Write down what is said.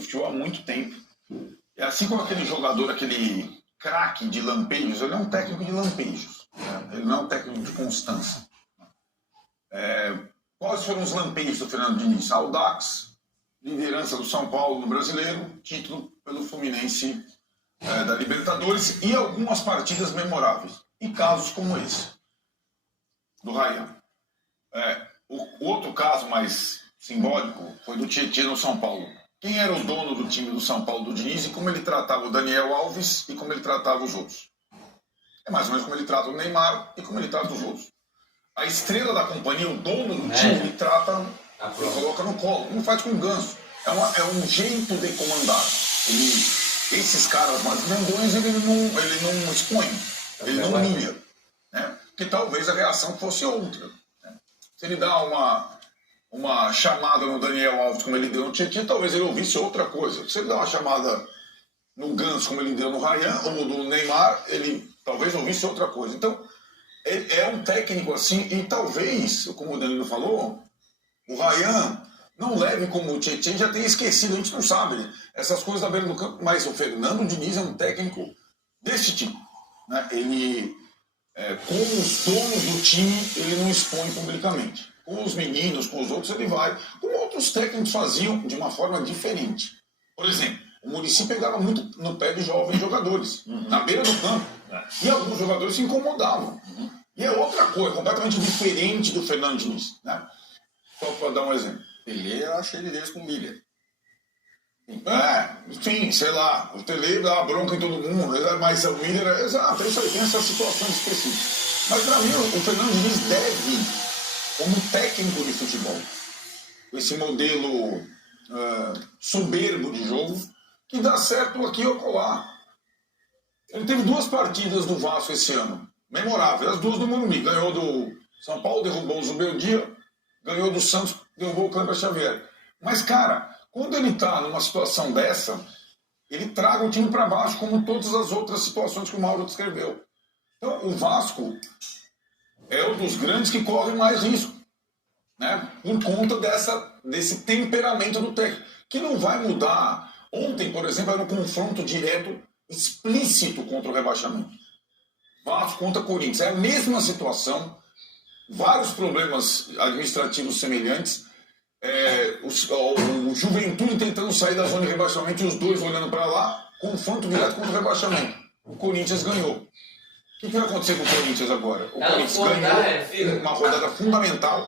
no futebol há muito tempo. É assim como aquele jogador, aquele craque de lampejos, ele é um técnico de lampejos, né? Ele não é um técnico de constância. Quais foram os lampejos do Fernando Diniz? Audax, liderança do São Paulo no Brasileiro, título pelo Fluminense da Libertadores e algumas partidas memoráveis. E casos como esse, do Rayan. O outro caso mais simbólico foi do Tietê no São Paulo. Quem era o dono do time do São Paulo do Diniz e como ele tratava o Daniel Alves e como ele tratava os outros. É mais ou menos como ele trata o Neymar e como ele trata os outros. A estrela da companhia, o dono do time, ele trata, ele coloca no colo, como faz com o Ganso. É um jeito de comandar. Esses caras mais grandões, ele não expõe, ele não humilha. Né? Porque talvez a reação fosse outra. Né? Se ele dá uma chamada no Daniel Alves, como ele deu no Tietchan, talvez ele ouvisse outra coisa. Se ele dá uma chamada no Ganso, como ele deu no Rayan, ou no Neymar, ele talvez ouvisse outra coisa. Então, é um técnico assim, e talvez, como o Danilo falou, o Rayan não leve como o Tietchan, já tenha esquecido, a gente não sabe essas coisas da beira do campo, mas o Fernando Diniz é um técnico desse tipo. Né? Ele, com os donos do time, ele não expõe publicamente. Com os meninos, com os outros, ele vai. Como outros técnicos faziam de uma forma diferente. Por exemplo, o Muricy pegava muito no pé de jovens jogadores, na beira do campo. E alguns jogadores se incomodavam. E é outra coisa, completamente diferente do Fernando Diniz. Né? Só para dar um exemplo. Pelé, eu achei ele deles com milha. Sim, sei lá. O Pelé dá bronca em todo mundo, mas o Miller era. Exato, isso aí tem essas situações específicas. Mas para mim, o Fernando Diniz deve, como técnico de futebol, esse modelo soberbo de jogo, que dá certo aqui ou acolá. Ele teve 2 partidas do Vasco esse ano, memoráveis, as 2 do Morumbi. Ganhou do São Paulo, derrubou o Zubeldia, ganhou do Santos, derrubou o Kleber Xavier. Mas, cara, quando ele está numa situação dessa, ele traga o time para baixo, como todas as outras situações que o Mauro descreveu. Então, o Vasco é um dos grandes que corre mais risco, né? Por conta desse temperamento do técnico, que não vai mudar. Ontem, por exemplo, era um confronto direto, explícito contra o rebaixamento. Vasco contra Corinthians. É a mesma situação, vários problemas administrativos semelhantes, o Juventude tentando sair da zona de rebaixamento e os dois olhando para lá, confronto direto contra o rebaixamento. O Corinthians ganhou. O que vai acontecer com o Corinthians agora? O Corinthians ganhou uma rodada fundamental.